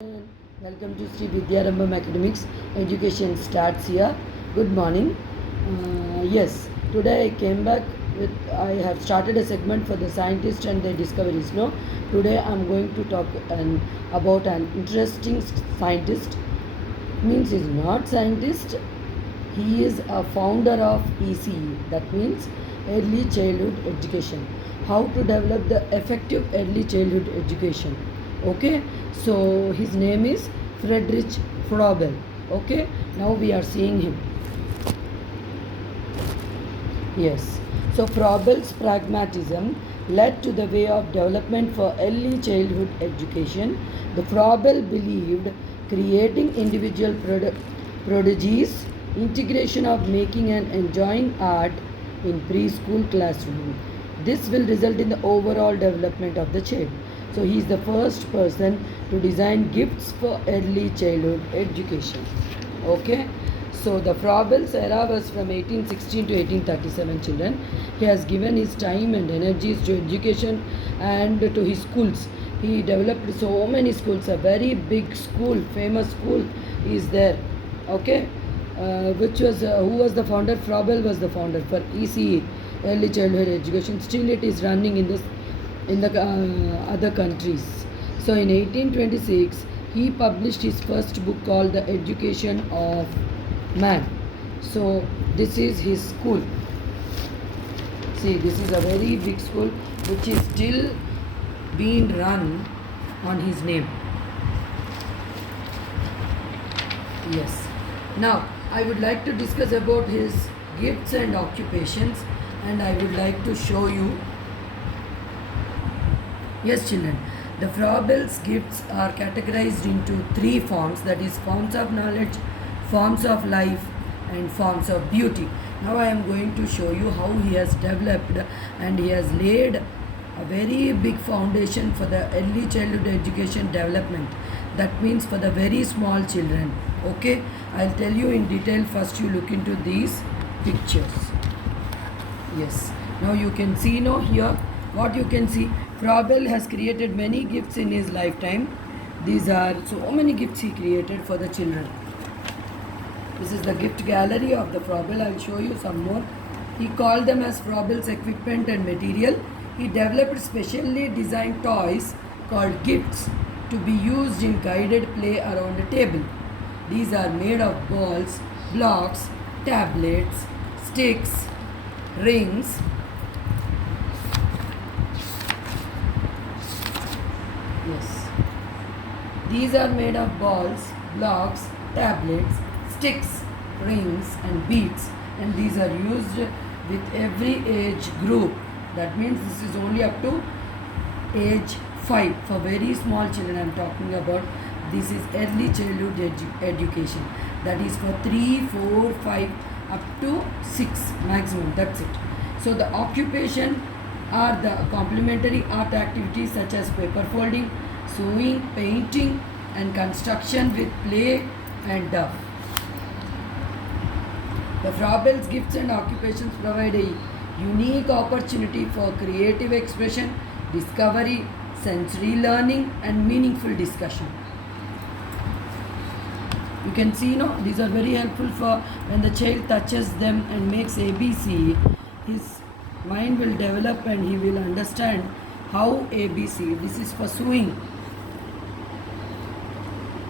Welcome to Sri Vidyarambham Academics. Education starts here. Good morning. Yes, today I came back with. I have started a segment for the scientists and their discoveries. No, today I am going to talk about an interesting scientist. Means he's not scientist. He is a founder of ECE. That means Early Childhood Education. How to develop the effective early childhood education. Okay, so his name is Friedrich Froebel. Okay, now we are seeing him. Yes, so Froebel's pragmatism led to the way of development for early childhood education. The Froebel believed creating individual prodigies, integration of making and enjoying art in preschool classroom. This will result in the overall development of the child. So he is the first person to design gifts for early childhood education. Okay. So the Froebel's era was from 1816 to 1837 children. He has given his time and energies to education and to his schools. He developed so many schools. A very big school, famous school is there. Okay. Which was who was the founder? Froebel was the founder for ECE, early childhood education. Still it is running in the other countries. So in 1826 he published his first book called The Education of Man. So this is his school. See, this is a very big school which is still being run on his name. Yes. Now I would like to discuss about his gifts and occupations, and I would like to show you. Yes, children, the Froebel's gifts are categorized into three forms, that is, forms of knowledge, forms of life, and forms of beauty. Now I am going to show you how he has developed and he has laid a very big foundation for the early childhood education development. That means for the very small children. Okay, I'll tell you in detail. First you look into these pictures. Yes, now you can see now here what you can see. Froebel has created many gifts in his lifetime. These are so many gifts he created for the children. This is the gift gallery of the Froebel. I will show you some more. He called them as Froebel's equipment and material. He developed specially designed toys called gifts to be used in guided play around a table. These are made of balls, blocks, tablets, sticks, rings. Yes. These are made of balls, blocks, tablets, sticks, rings and beads, and these are used with every age group. That means this is only up to age 5 for very small children. I am talking about. This is early childhood education. That is for 3, 4, 5 up to 6 maximum. That's it. So the occupation are the complementary art activities such as paper folding, sewing, painting and construction with play and duff. The Froebel's gifts and occupations provide a unique opportunity for creative expression, discovery, sensory learning and meaningful discussion. You can see, these are very helpful for when the child touches them and makes ABC. His mind will develop and he will understand how ABC. This is for sewing.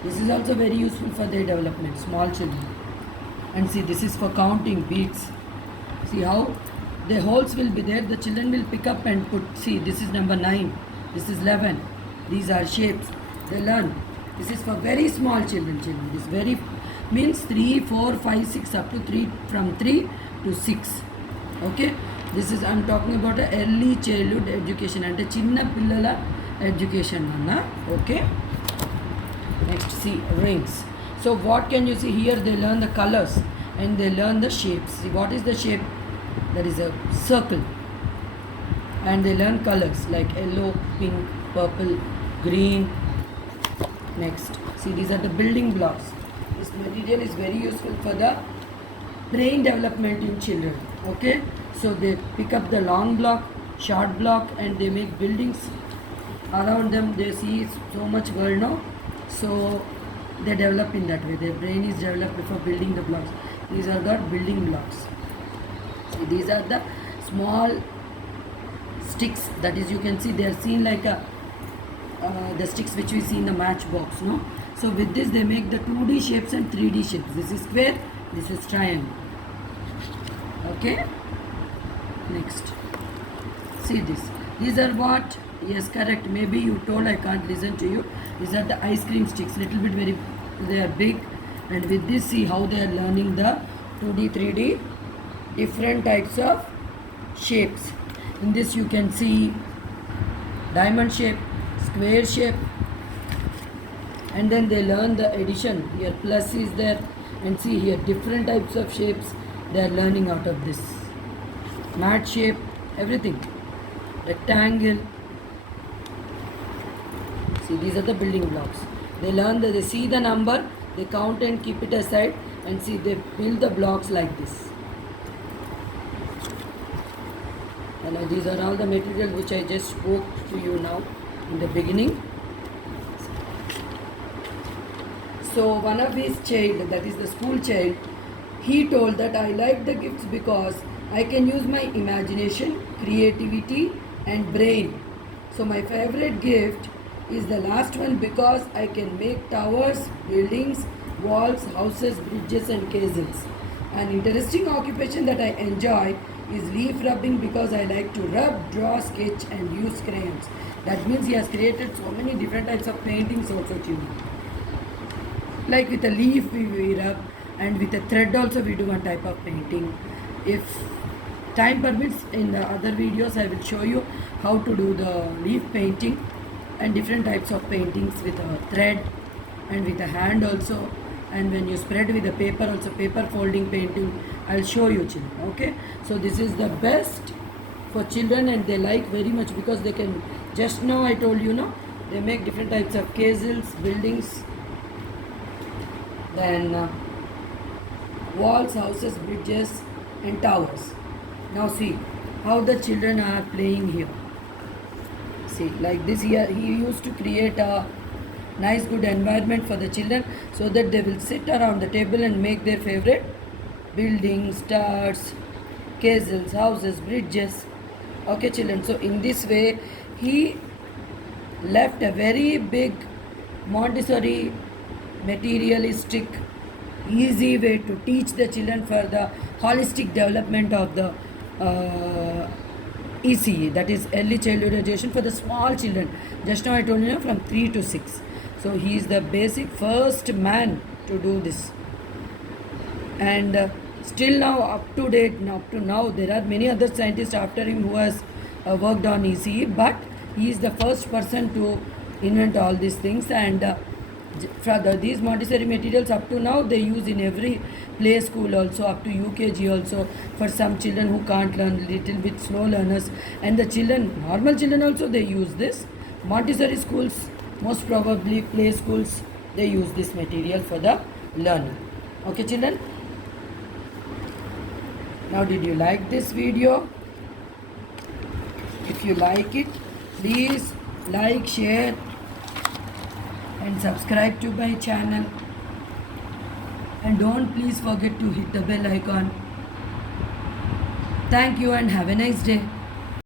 This is also very useful for their development, small children. And see, this is for counting beads. See how the holes will be there. The children will pick up and put. See, this is number 9. This is 11. These are shapes. They learn. This is for very small children. This very means 3, 4, 5, 6 up to 3, from 3 to 6. Okay. This is, I am talking about a early childhood education and a chinna pillala education. Okay. Next, see, rings. So what can you see here? They learn the colors and they learn the shapes. See, what is the shape? That is a circle. And they learn colors like yellow, pink, purple, green. Next, see, these are the building blocks. This material is very useful for the brain development in children. Okay, so they pick up the long block, short block and they make buildings around them. They see so much world now. So they develop in that way. Their brain is developed before building the blocks. These are the building blocks. See, these are the small sticks. That is, you can see they are seen like a the sticks which we see in the matchbox, no? So with this they make the 2D shapes and 3D shapes. This is square, this is triangle. Okay? Next. See this. These are what? Yes, correct. Maybe you told I can't listen to you. These are the ice cream sticks. Little bit very, they are big. And with this, see how they are learning the 2D, 3D, different types of shapes. In this you can see diamond shape, square shape, and then they learn the addition. Here plus is there, and see here different types of shapes they are learning out of this. Mat shape, everything. Rectangle. See, these are the building blocks. They learn that they see the number, they count and keep it aside, and see they build the blocks like this. And these are all the materials which I just spoke to you now in the beginning. So one of his child, that is the school child, he told that I like the gifts because I can use my imagination, creativity and brain. So my favorite gift is the last one because I can make towers, buildings, walls, houses, bridges and castles. An interesting occupation that I enjoy is leaf rubbing because I like to rub, draw, sketch and use crayons. That means he has created so many different types of paintings also too. Like with a leaf we rub, and with a thread also we do one type of painting. If time permits, in the other videos I will show you how to do the leaf painting and different types of paintings with a thread and with a hand also, and when you spread with the paper also, paper folding painting. I'll show you children. Okay, so this is the best for children and they like very much because they can, just now I told you, no, they make different types of castles, buildings, then walls, houses, bridges and towers. Now see how the children are playing here. See, like this here, he used to create a nice good environment for the children so that they will sit around the table and make their favorite buildings, stars, castles, houses, bridges. Okay children, so in this way he left a very big Montessori materialistic easy way to teach the children for the holistic development of the ECE, that is early childhood education for the small children. Just now I told you from 3 to 6. So he is the basic first man to do this. And still now up to date, up to now there are many other scientists after him who has worked on ECE, but he is the first person to invent all these things. And these Montessori materials up to now they use in every play school also, up to UKG also, for some children who can't learn, little bit slow learners, and the children, normal children also they use this. Montessori schools, most probably play schools, they use this material for the learning. Okay children, now did you like this video? If you like it, please like, share and subscribe to my channel, and don't please forget to hit the bell icon. Thank you and have a nice day.